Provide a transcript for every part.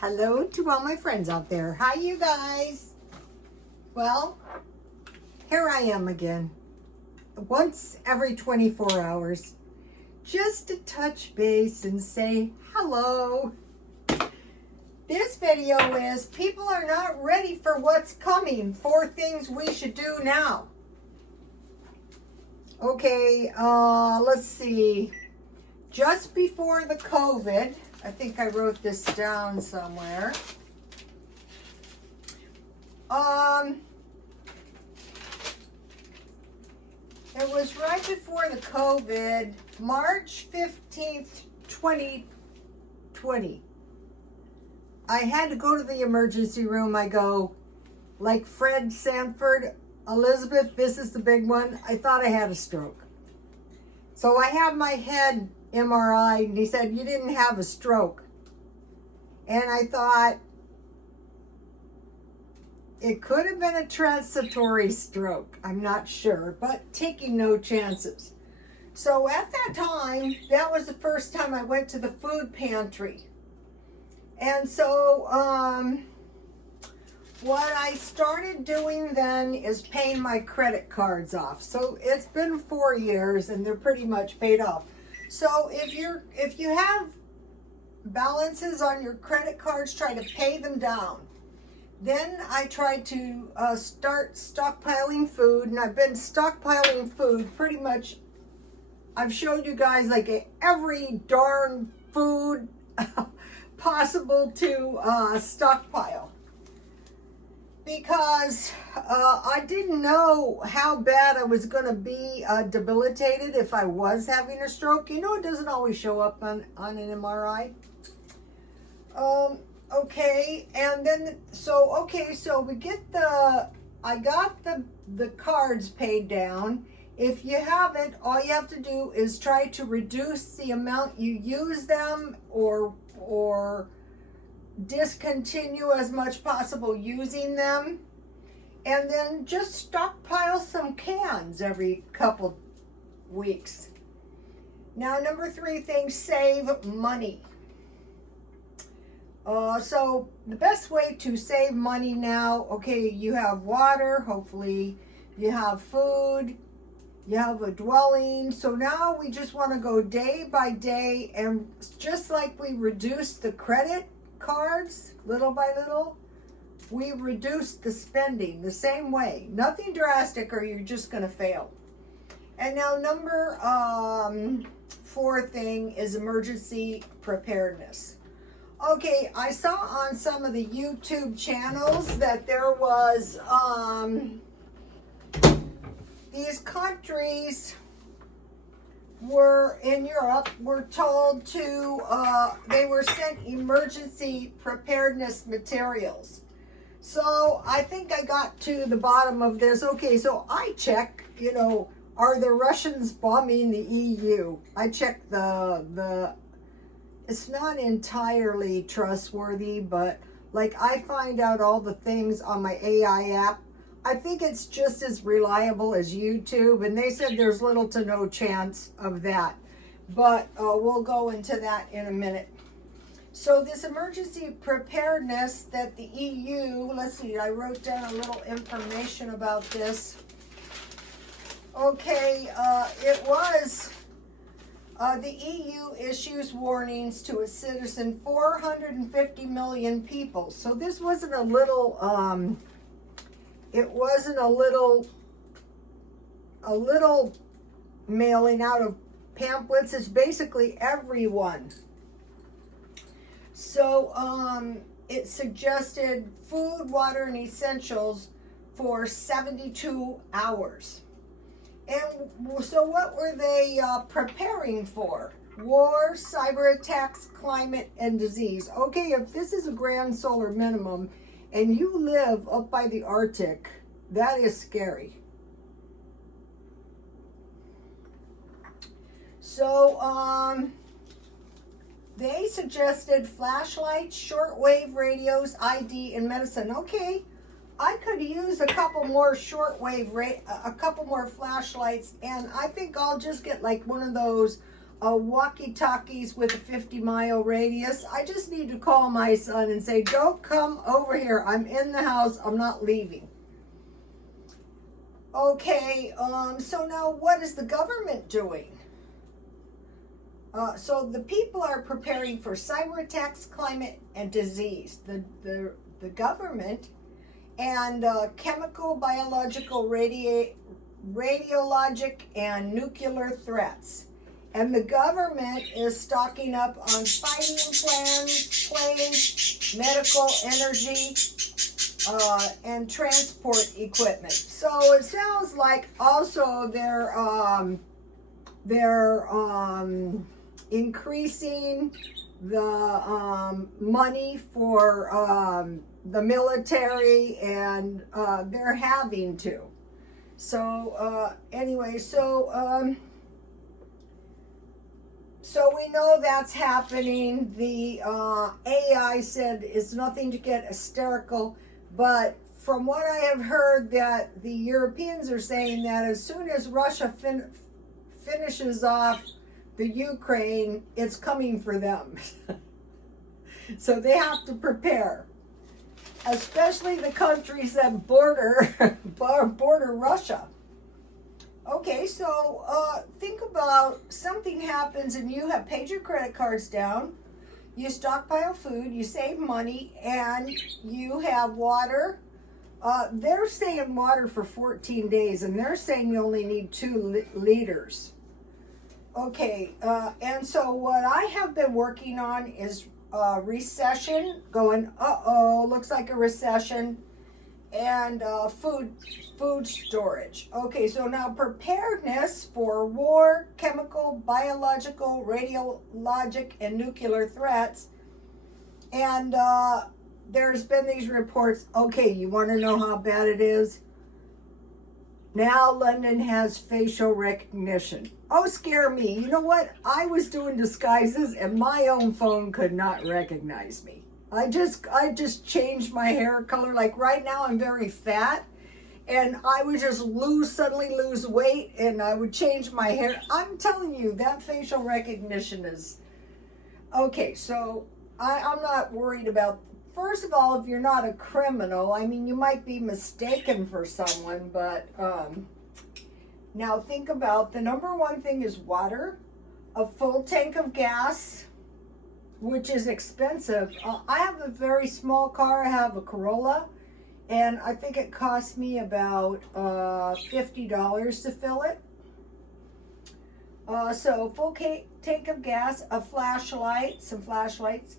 Hello to all my friends out there. Hi, you guys. Well, here I am again. Once every 24 hours. Just to touch base and say hello. This video is people are not ready for what's coming. 4 things we should do now. Okay, let's see. Just before the COVID, I think I wrote this down somewhere. It was right before the COVID, March 15th, 2020. I had to go to the emergency room. I go, like Fred Sanford, Elizabeth, this is the big one. I thought I had a stroke. So I had my head MRI, and he said, you didn't have a stroke. And I thought, it could have been a transitory stroke. I'm not sure, but taking no chances. So at that time, that was the first time I went to the food pantry. And so what I started doing then is paying my credit cards off. So it's been 4 years and they're pretty much paid off. So if you have balances on your credit cards, try to pay them down. Then I tried to start stockpiling food, and I've been stockpiling food pretty much. I've showed you guys like every darn food possible to stockpile. Because I didn't know how bad I was going to be debilitated if I was having a stroke. You know, it doesn't always show up on an MRI. Okay, and then, so we get I got the cards paid down. If you haven't, all you have to do is try to reduce the amount you use them or discontinue as much possible using them, and then just stockpile some cans every couple weeks. Now, number 3 thing, save money. So the best way to save money now, okay, you have water, hopefully you have food, you have a dwelling. So now we just want to go day by day, and just like we reduce the credit cards little by little, we reduce the spending the same way. Nothing drastic or you're just going to fail. And now number 4 thing is emergency preparedness. Okay, I saw on some of the YouTube channels that there was these countries were in Europe were told to they were sent emergency preparedness materials. So I think I got to the bottom of this. Okay, so I check, are the Russians bombing the EU? I check the it's not entirely trustworthy, but like I find out all the things on my AI app. I think it's just as reliable as YouTube, and they said there's little to no chance of that. But we'll go into that in a minute. So this emergency preparedness that the EU, let's see, I wrote down a little information about this. Okay, it was... the EU issues warnings to a citizen, 450 million people. So this wasn't a little, it wasn't a little mailing out of pamphlets. It's basically everyone. So it suggested food, water, and essentials for 72 hours. And so what were they preparing for? War, cyber attacks, climate, and disease. Okay, if this is a grand solar minimum and you live up by the Arctic, that is scary. So they suggested flashlights, shortwave radios, ID, and medicine. Okay. I could use a couple more a couple more flashlights, and I think I'll just get like one of those walkie-talkies with a 50-mile radius. I just need to call my son and say, don't come over here. I'm in the house. I'm not leaving. Okay, so now what is the government doing? So the people are preparing for cyber attacks, climate, and disease. The government and chemical, biological, radiologic, and nuclear threats. And the government is stocking up on fighting planes, medical, energy, and transport equipment. So it sounds like also they're increasing the money for the military, and they're having to. So anyway, so we know that's happening. The AI said it's nothing to get hysterical, but from what I have heard, that the Europeans are saying that as soon as Russia finishes off the Ukraine, it's coming for them. So they have to prepare, especially the countries that border Russia. Okay, so think about something happens and you have paid your credit cards down, you stockpile food, you save money, and you have water. They're saying water for 14 days, and they're saying you only need 2 liters. Okay, and so what I have been working on is recession, going, looks like a recession, and food storage. Okay, so now preparedness for war, chemical, biological, radiologic, and nuclear threats. And there's been these reports. Okay, you want to know how bad it is? Now London has facial recognition. Oh, scare me. You know what? I was doing disguises and my own phone could not recognize me. I just changed my hair color. Like right now I'm very fat, and I would just suddenly lose weight, and I would change my hair. I'm telling you, that facial recognition is okay. So I'm not worried about, first of all, if you're not a criminal. I mean, you might be mistaken for someone, but now think about, the number one thing is water, a full tank of gas, which is expensive. I have a very small car. I have a Corolla, and I think it cost me about $50 to fill it. So full tank of gas, a flashlight, some flashlights,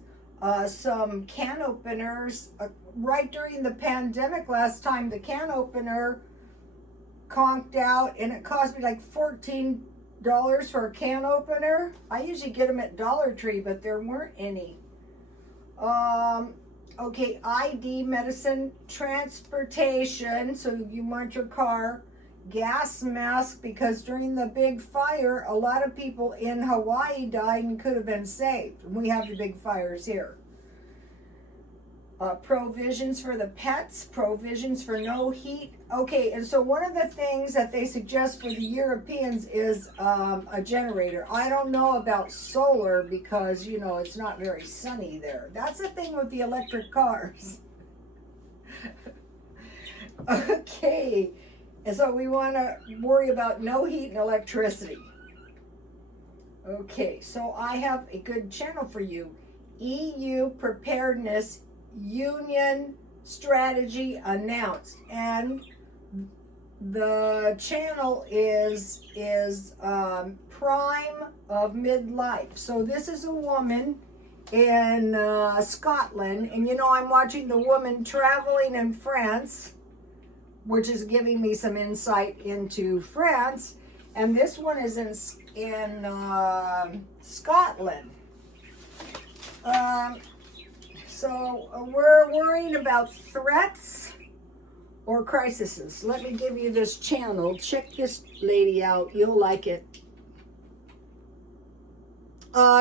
some can openers. Right during the pandemic last time, the can opener conked out, and it cost me like $14 for a can opener. I usually get them at Dollar Tree, but there weren't any. Okay, ID, medicine, transportation, so you want your car, gas mask, because during the big fire, a lot of people in Hawaii died and could have been saved. We have the big fires here. Provisions for the pets, provisions for no heat. Okay, and so one of the things that they suggest for the Europeans is a generator. I don't know about solar because, you know, it's not very sunny there. That's the thing with the electric cars. Okay, and so we want to worry about no heat and electricity. Okay, so I have a good channel for you. EU Preparedness Union strategy announced, and the channel is prime of midlife. So this is a woman in Scotland, and you know, I'm watching the woman traveling in France, which is giving me some insight into France, and this one is in Scotland. So we're worrying about threats or crises. Let me give you this channel. Check this lady out. You'll like it.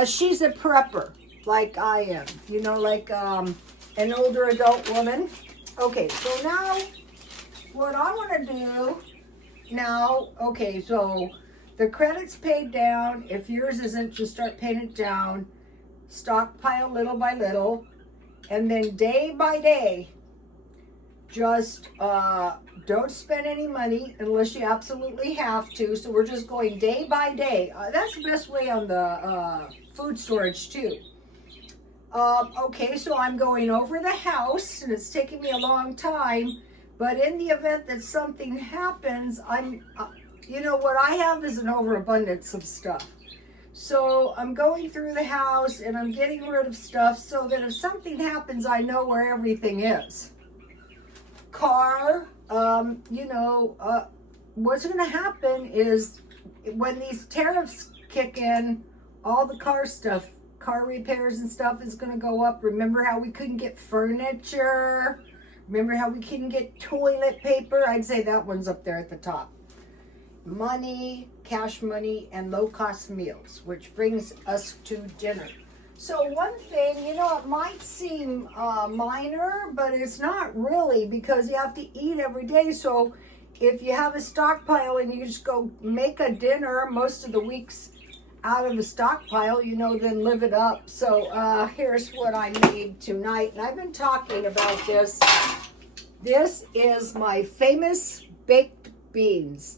She's a prepper, like I am. You know, like an older adult woman. Okay, so now what I want to do now, okay, so the credit's paid down. If yours isn't, just start paying it down. Stockpile little by little. And then day by day, just don't spend any money unless you absolutely have to. So we're just going day by day. That's the best way on the food storage too. Okay, so I'm going over the house, and it's taking me a long time. But in the event that something happens, you know, what I have is an overabundance of stuff. So I'm going through the house, and I'm getting rid of stuff so that if something happens, I know where everything is. Car, you know, what's going to happen is when these tariffs kick in, all the car repairs and stuff is going to go up. Remember how we couldn't get furniture? Remember how we couldn't get toilet paper? I'd say that one's up there at the top. Money, cash money, and low-cost meals, which brings us to dinner. So one thing, you know, it might seem minor, but it's not really, because you have to eat every day. So if you have a stockpile and you just go make a dinner most of the weeks out of the stockpile, you know, then live it up. So here's what I made tonight. And I've been talking about this. This is my famous baked beans.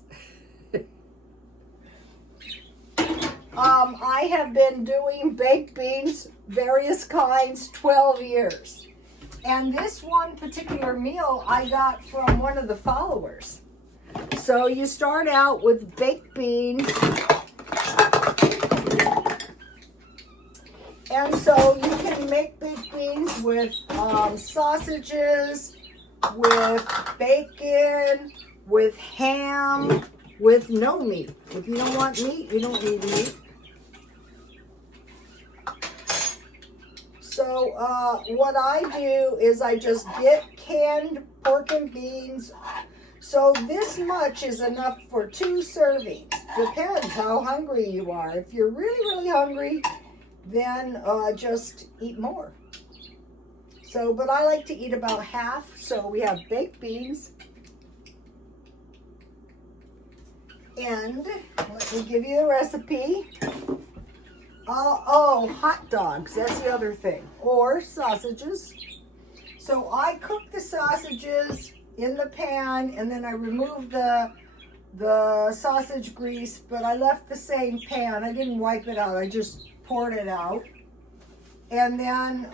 I have been doing baked beans, various kinds, 12 years. And this one particular meal I got from one of the followers. So you start out with baked beans. And so you can make baked beans with sausages, with bacon, with ham, with no meat. If you don't want meat, you don't need meat. So what I do is I just get canned pork and beans. So this much is enough for 2 servings. Depends how hungry you are. If you're really, really hungry, then just eat more. So, but I like to eat about half. So we have baked beans. And let me give you a recipe. Oh, hot dogs. That's the other thing. Or sausages. So I cook the sausages in the pan, and then I remove the sausage grease, but I left the same pan. I didn't wipe it out. I just poured it out. And then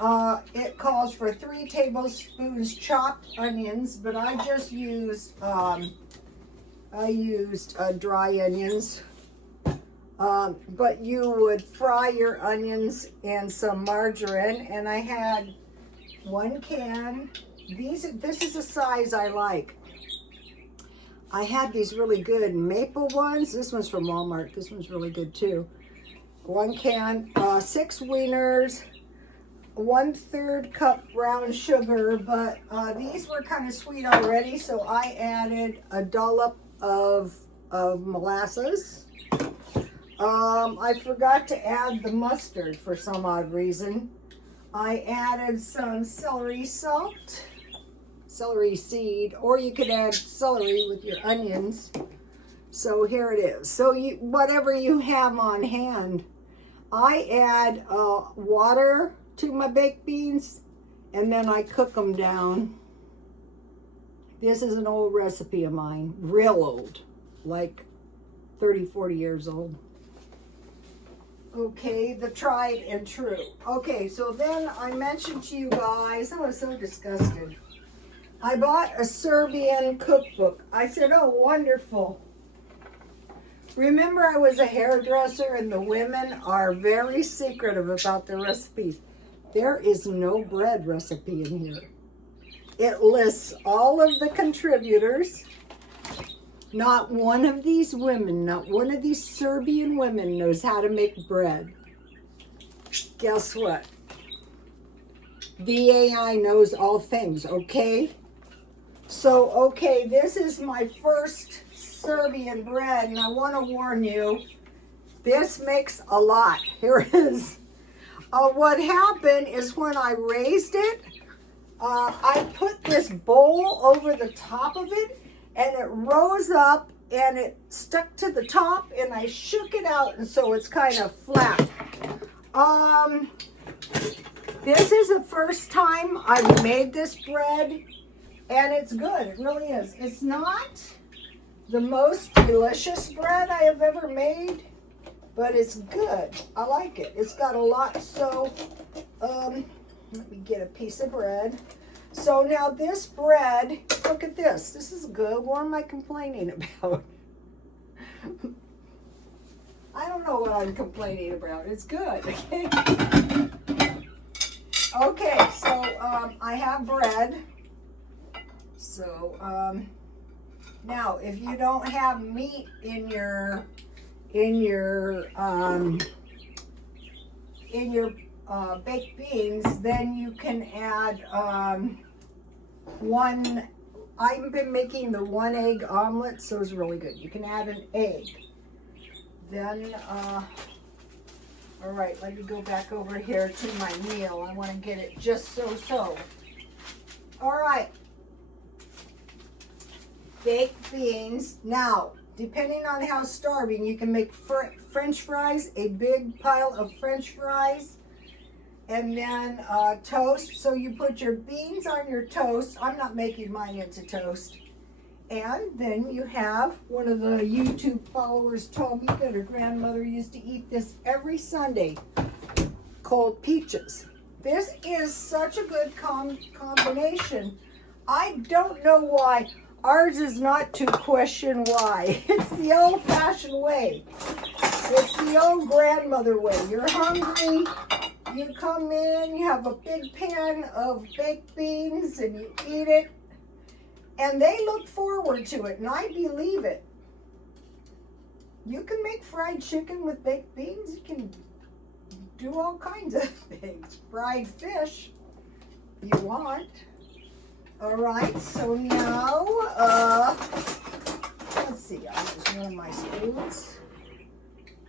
it calls for 3 tablespoons chopped onions, but I just used dry onions. But you would fry your onions in some margarine, and I had 1 can. This is the size I like. I had these really good maple ones. This one's from Walmart. This one's really good too. 1 can, 6 wieners, 1/3 cup brown sugar, but these were kind of sweet already, so I added a dollop of molasses. I forgot to add the mustard for some odd reason. I added some celery salt, celery seed, or you could add celery with your onions. So here it is. So whatever you have on hand. I add water to my baked beans, and then I cook them down. This is an old recipe of mine, real old, like 30, 40 years old. Okay, the tried and true. Okay, so then I mentioned to you guys, I was so disgusted. I bought a Serbian cookbook. I said, oh, wonderful. Remember, I was a hairdresser, and the women are very secretive about their recipes. There is no bread recipe in here. It lists all of the contributors. Not one of these women, not one of these Serbian women knows how to make bread. Guess what? The AI knows all things, okay? So, okay, this is my first Serbian bread, and I want to warn you, this makes a lot. Here it is. What happened is when I raised it, I put this bowl over the top of it, and it rose up and it stuck to the top, and I shook it out, and so it's kind of flat. This is the first time I've made this bread, and it's good. It really is. It's not the most delicious bread I have ever made, but it's good. I like it. It's got a lot. So let me get a piece of bread. So now this bread, look at this. This is good. What am I complaining about? I don't know what I'm complaining about. It's good. Okay. Okay, so I have bread. So now, if you don't have meat in your baked beans, then you can add one. I've been making the 1 egg omelet, so it's really good. You can add an egg. Then, all right, let me go back over here to my meal. I want to get it just so. All right. Baked beans. Now, depending on how starving, you can make French fries, a big pile of French fries, and then toast. So you put your beans on your toast. I'm not making mine into toast. And then you have, one of the YouTube followers told me that her grandmother used to eat this every Sunday, cold peaches. This is such a good combination. I don't know why. Ours is not to question why. It's the old-fashioned way. It's the old grandmother way. You're hungry, you come in, you have a big pan of baked beans, and you eat it. And they look forward to it, and I believe it. You can make fried chicken with baked beans. You can do all kinds of things. Fried fish, if you want. All right, so now, let's see, I'll use one of my spoons.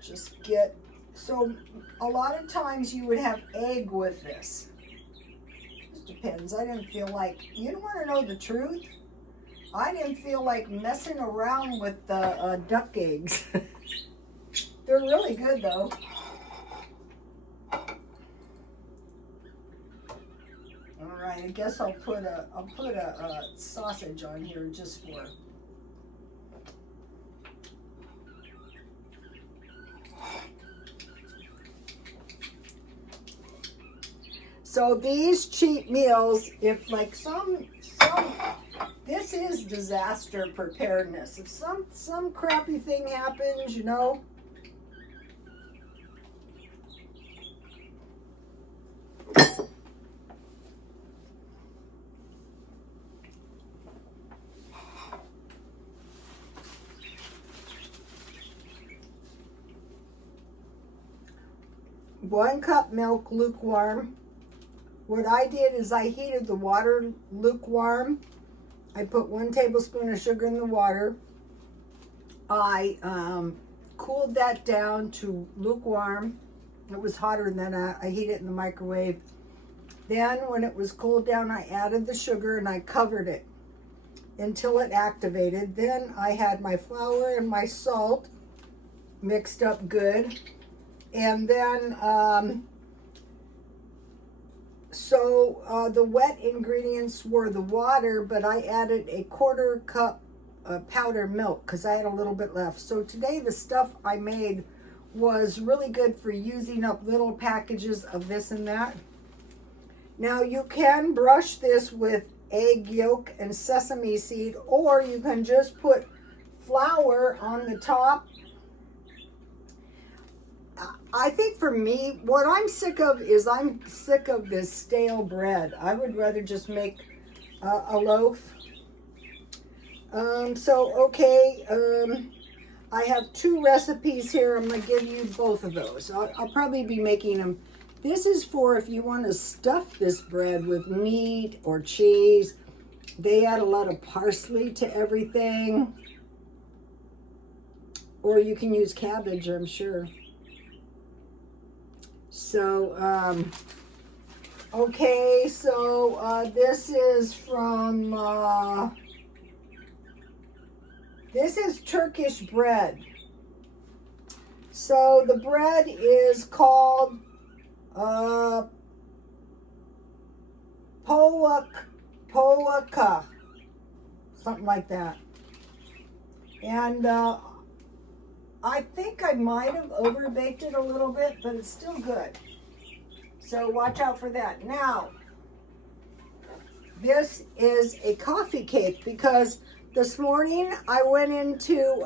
Just get, so a lot of times you would have egg with this. Just depends. I didn't feel like, you don't want to know the truth? I didn't feel like messing around with the duck eggs. They're really good though. All right, I guess I'll put a sausage on here just for. So these cheap meals, if like some. This is disaster preparedness. If some crappy thing happens, you know. One cup milk, lukewarm. What I did is I heated the water lukewarm. I put 1 tablespoon of sugar in the water. I cooled that down to lukewarm. It was hotter than that. I heated it in the microwave. Then when it was cooled down, I added the sugar and I covered it until it activated. Then I had my flour and my salt mixed up good. And then, the wet ingredients were the water, but I added a 1/4 cup of powdered milk because I had a little bit left. So today the stuff I made was really good for using up little packages of this and that. Now you can brush this with egg yolk and sesame seed, or you can just put flour on the top. I think for me, what I'm sick of is I'm sick of this stale bread. I would rather just make a loaf. I have 2 recipes here. I'm going to give you both of those. I'll probably be making them. This is for if you want to stuff this bread with meat or cheese. They add a lot of parsley to everything. Or you can use cabbage, I'm sure. So, this is from This is Turkish bread. So the bread is called polaka, something like that. And I think I might have overbaked it a little bit, but it's still good. So watch out for that. Now, this is a coffee cake because this morning I went into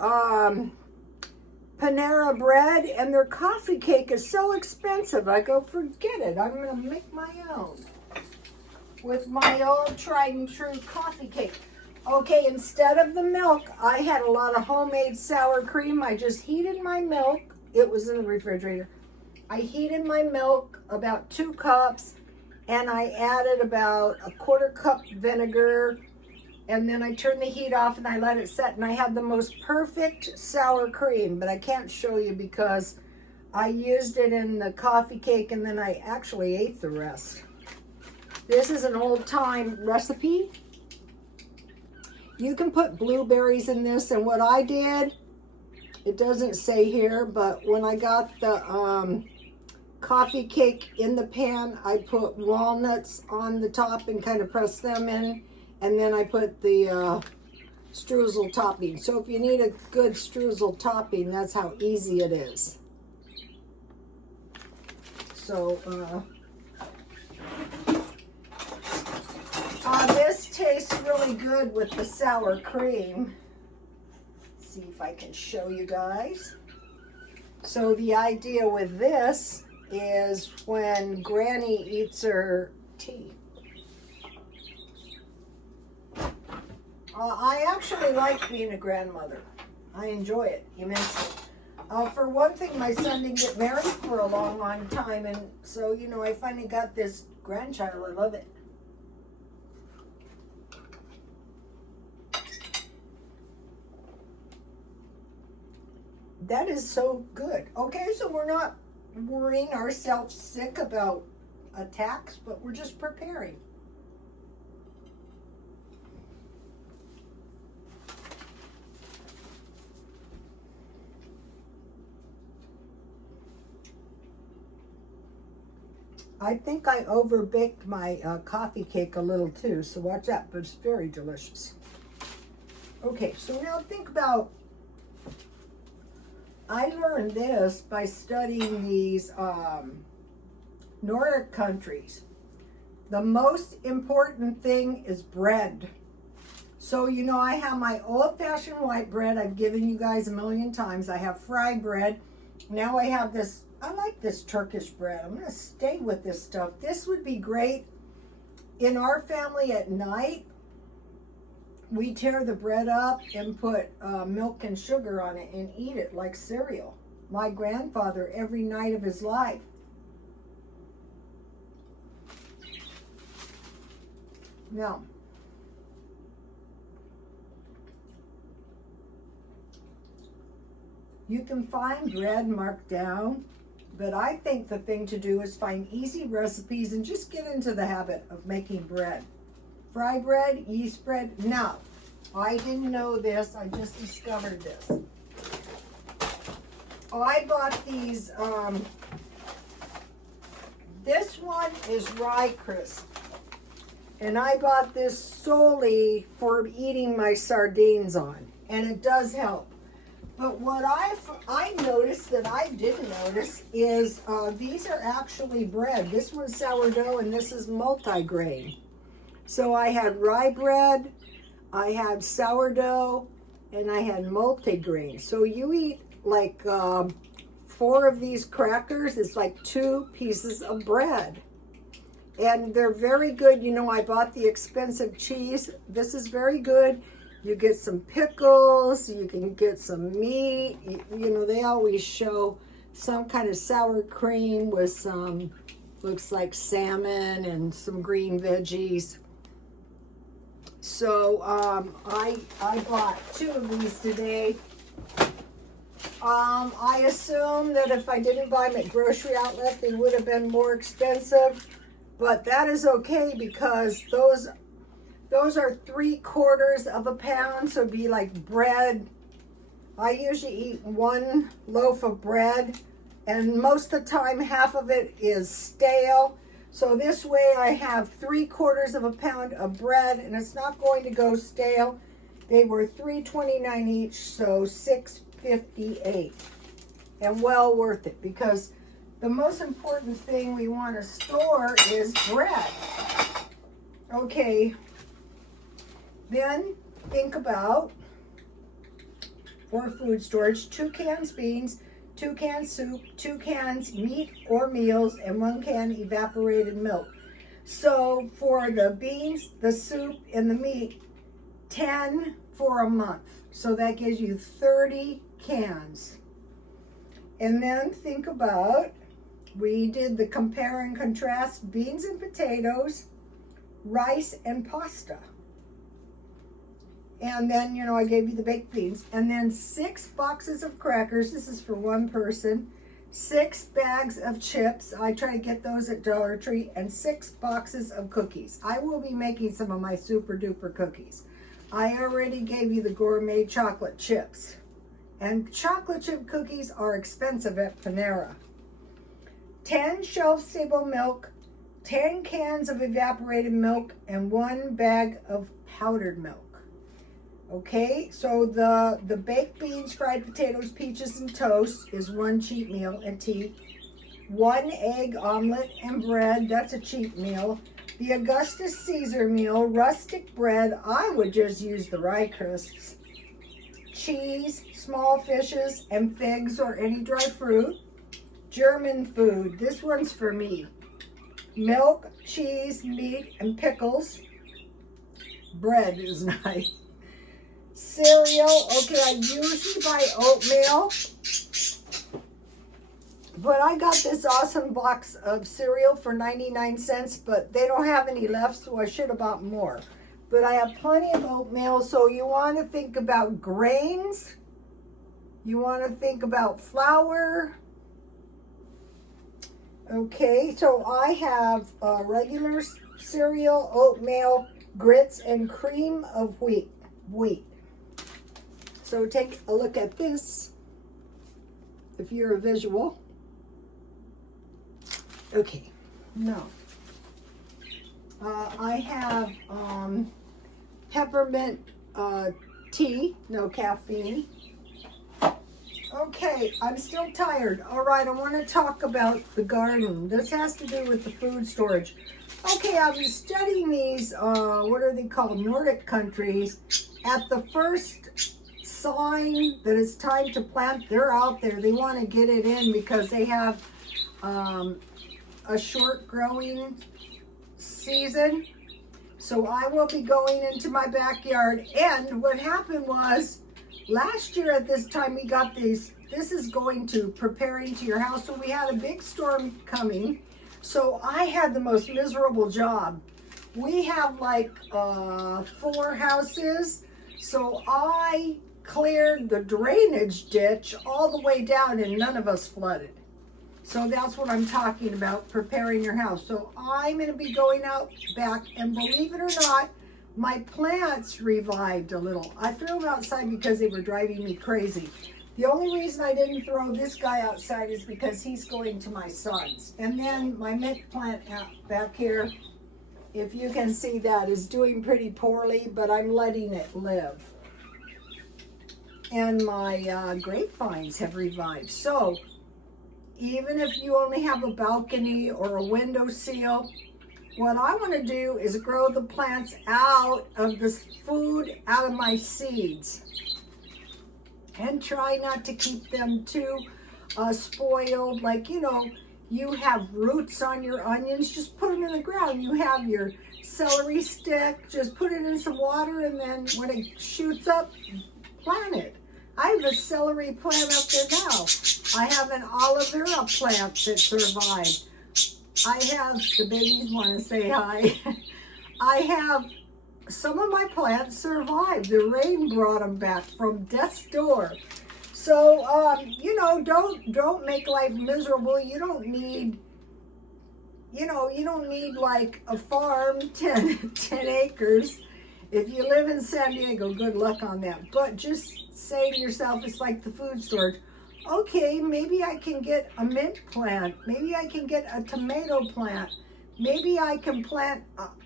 Panera Bread and their coffee cake is so expensive. I go, forget it. I'm going to make my own with my old tried and true coffee cake. Okay, instead of the milk, I had a lot of homemade sour cream. I just heated my milk. It was in the refrigerator. I heated my milk about 2 cups, and I added about a 1/4 cup vinegar, and then I turned the heat off and I let it set, and I had the most perfect sour cream, but I can't show you because I used it in the coffee cake and then I actually ate the rest. This is an old-time recipe. You can put blueberries in this, and what I did, it doesn't say here, but when I got the coffee cake in the pan, I put walnuts on the top and kind of pressed them in, and then I put the streusel topping. So if you need a good streusel topping, that's how easy it is. So this tastes really good with the sour cream. Let's see if I can show you guys. So the idea with this is when Granny eats her tea. I actually like being a grandmother. I enjoy it immensely. For one thing, my son didn't get married for a long, long time, and so, you know, I finally got this grandchild. I love it. That is so good. Okay, so we're not worrying ourselves sick about attacks, but we're just preparing. I think I overbaked my coffee cake a little too, so watch out, but it's very delicious. Okay, so now think about, I learned this by studying these Nordic countries. The most important thing is bread. So, you know, I have my old-fashioned white bread. I've given you guys a million times. I have fried bread. Now I have this, I like this Turkish bread. I'm going to stay with this stuff. This would be great in our family at night. We tear the bread up and put milk and sugar on it and eat it like cereal. My grandfather, every night of his life. Now, you can find bread marked down, but I think the thing to do is find easy recipes and just get into the habit of making bread. Fry bread, yeast bread. Now, I didn't know this. I just discovered this. I bought these. This one is Rye Crisp. And I bought this solely for eating my sardines on. And it does help. But what I noticed that I didn't notice is these are actually bread. This one's sourdough and this is multigrain. So I had rye bread, I had sourdough, and I had multigrain. So you eat like 4 of these crackers, it's like 2 pieces of bread. And they're very good. You know, I bought the expensive cheese. This is very good. You get some pickles, you can get some meat. You know, they always show some kind of sour cream with some, looks like salmon and some green veggies. So I bought 2 of these today. I assume that if I didn't buy them at grocery outlet, they would have been more expensive. But that is okay because those are 3/4 of a pound, so it'd be like bread I usually eat one loaf of bread, and most of the time half of it is stale. So this way I have 3/4 of a pound of bread, and it's not going to go stale. They were $3.29 each, so $6.58, and well worth it, because the most important thing we want to store is bread. Okay, then think about, for food storage, 2 cans beans, 2 cans soup, 2 cans meat or meals, and 1 can evaporated milk. So for the beans, the soup, and the meat, 10 for a month. So that gives you 30 cans. And then think about, we did the compare and contrast beans and potatoes, rice and pasta. And then, you know, I gave you the baked beans. And then 6 boxes of crackers. This is for 1 person. 6 bags of chips. I try to get those at Dollar Tree. And 6 boxes of cookies. I will be making some of my super duper cookies. I already gave you the gourmet chocolate chips. And chocolate chip cookies are expensive at Panera. 10 shelf-stable milk, 10 cans of evaporated milk, and 1 bag of powdered milk. Okay, so the baked beans, fried potatoes, peaches, and toast is 1 cheat meal, and tea. 1 egg omelet and bread, that's a cheat meal. The Augustus Caesar meal, rustic bread, I would just use the rye crisps. Cheese, small fishes, and figs or any dry fruit. German food, this one's for me. Milk, cheese, meat, and pickles. Bread is nice. Cereal, okay, I usually buy oatmeal, but I got this awesome box of cereal for 99 cents, but they don't have any left, so I should have bought more. But I have plenty of oatmeal, so you want to think about grains, you want to think about flour. Okay, so I have regular cereal, oatmeal, grits, and cream of wheat. So take a look at this, if you're a visual. Okay, no. I have peppermint tea, no caffeine. Okay, I'm still tired. All right, I want to talk about the garden. This has to do with the food storage. Okay, I was studying these, what are they called, Nordic countries. At the first sign that it's time to plant, they're out there. They want to get it in because they have a short growing season. So I will be going into my backyard. And what happened was, last year at this time we got these, this is going to Preparing to Your House. So we had a big storm coming. So I had the most miserable job. We have like 4 houses. So I cleared the drainage ditch all the way down and none of us flooded. So that's what I'm talking about, preparing your house. So I'm going to be going out back, and believe it or not, my plants revived a little. I threw them outside because they were driving me crazy. The only reason I didn't throw this guy outside is because he's going to my son's. And then my mint plant out back here, if you can see that, is doing pretty poorly, but I'm letting it live. And my grapevines have revived. So even if you only have a balcony or a window sill, what I want to do is grow the plants out of this food, out of my seeds. And try not to keep them too spoiled. Like, you know, you have roots on your onions, just put them in the ground. You have your celery stick, just put it in some water, and then when it shoots up, plant it. I have a celery plant up there now. I have an aloe vera plant that survived. I have, the babies want to say hi. I have, some of my plants survived. The rain brought them back from death's door. So, you know, don't make life miserable. You don't need, you know, you don't need like a farm, 10 acres. If you live in San Diego, good luck on that. But just say to yourself, it's like the food storage. Okay, maybe I can get a mint plant. Maybe I can get a tomato plant. Maybe I can plant.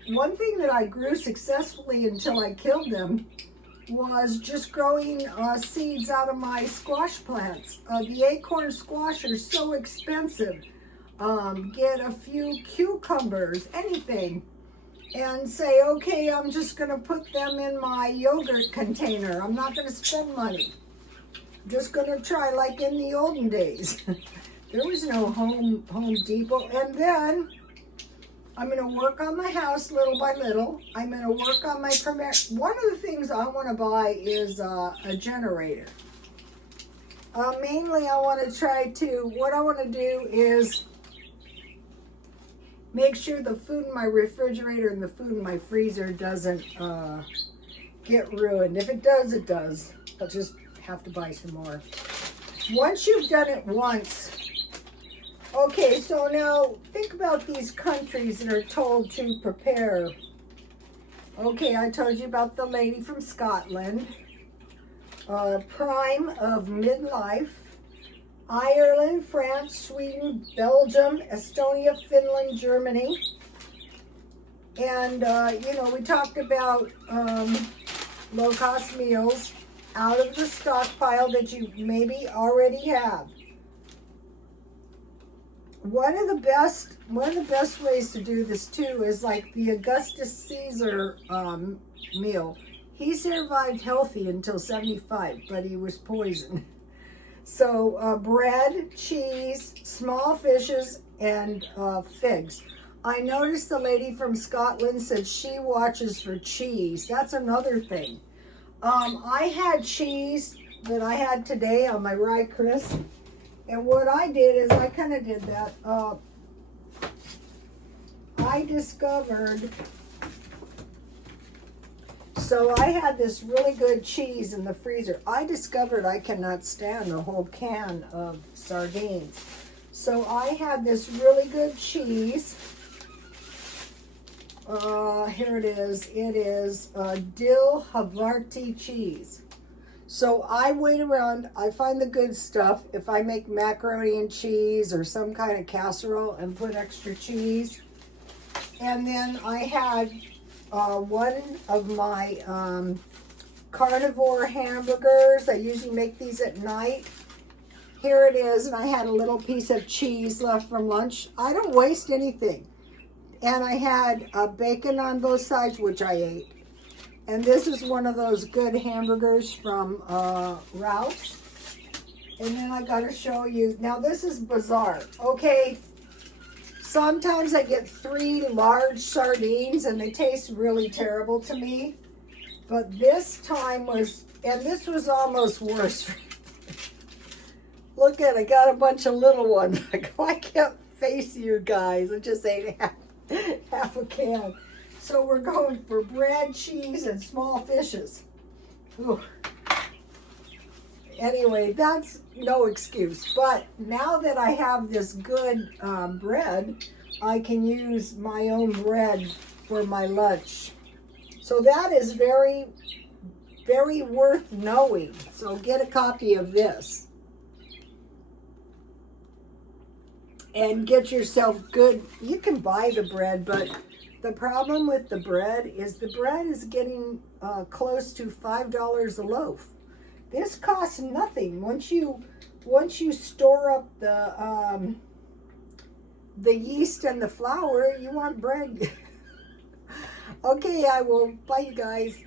One thing that I grew successfully until I killed them was just growing seeds out of my squash plants. The acorn squash are so expensive. Get a few cucumbers, anything. And say, okay, I'm just going to put them in my yogurt container. I'm not going to spend money. I'm just going to try like in the olden days. There was no Home Depot. And then I'm going to work on my house little by little. I'm going to work on my One of the things I want to buy is a generator. Mainly I want to try to, what I want to do is make sure the food in my refrigerator and the food in my freezer doesn't get ruined. If it does, it does. I'll just have to buy some more. Once you've done it once, okay, so now think about these countries that are told to prepare. Okay, I told you about the lady from Scotland, prime of midlife, Ireland, France, Sweden, Belgium, Estonia, Finland, Germany. And, we talked about low-cost meals out of the stockpile that you maybe already have. One of the best ways to do this, too, is like the Augustus Caesar meal. He survived healthy until 75, but he was poisoned. So bread, cheese, small fishes, and figs. I noticed the lady from Scotland said she watches for cheese. That's another thing. I had cheese that I had today on my rye crisp. And what I did is I kind of did that. I discovered... So I had this really good cheese in the freezer. I discovered I cannot stand a whole can of sardines. So I had this really good cheese. Here it is. It is dill Havarti cheese. So I wait around. I find the good stuff. If I make macaroni and cheese or some kind of casserole and put extra cheese. And then I had... one of my carnivore hamburgers. I usually make these at night. Here it is, and I had a little piece of cheese left from lunch. I don't waste anything. And I had bacon on both sides, which I ate. And this is one of those good hamburgers from Ralph's. And then I got to show you. Now, this is bizarre. Okay. Sometimes I get 3 large sardines and they taste really terrible to me. But this time was, and this was almost worse. Look at it, I got a bunch of little ones. I can't face you guys. I just ate half a can. So we're going for bread, cheese, and small fishes. Ooh. Anyway, that's no excuse. But now that I have this good bread, I can use my own bread for my lunch. So that is very, very worth knowing. So get a copy of this. And get yourself good. You can buy the bread, but the problem with the bread is getting close to $5 a loaf. This costs nothing. Once you store up the yeast and the flour, you want bread. Okay, I will. Bye, you guys.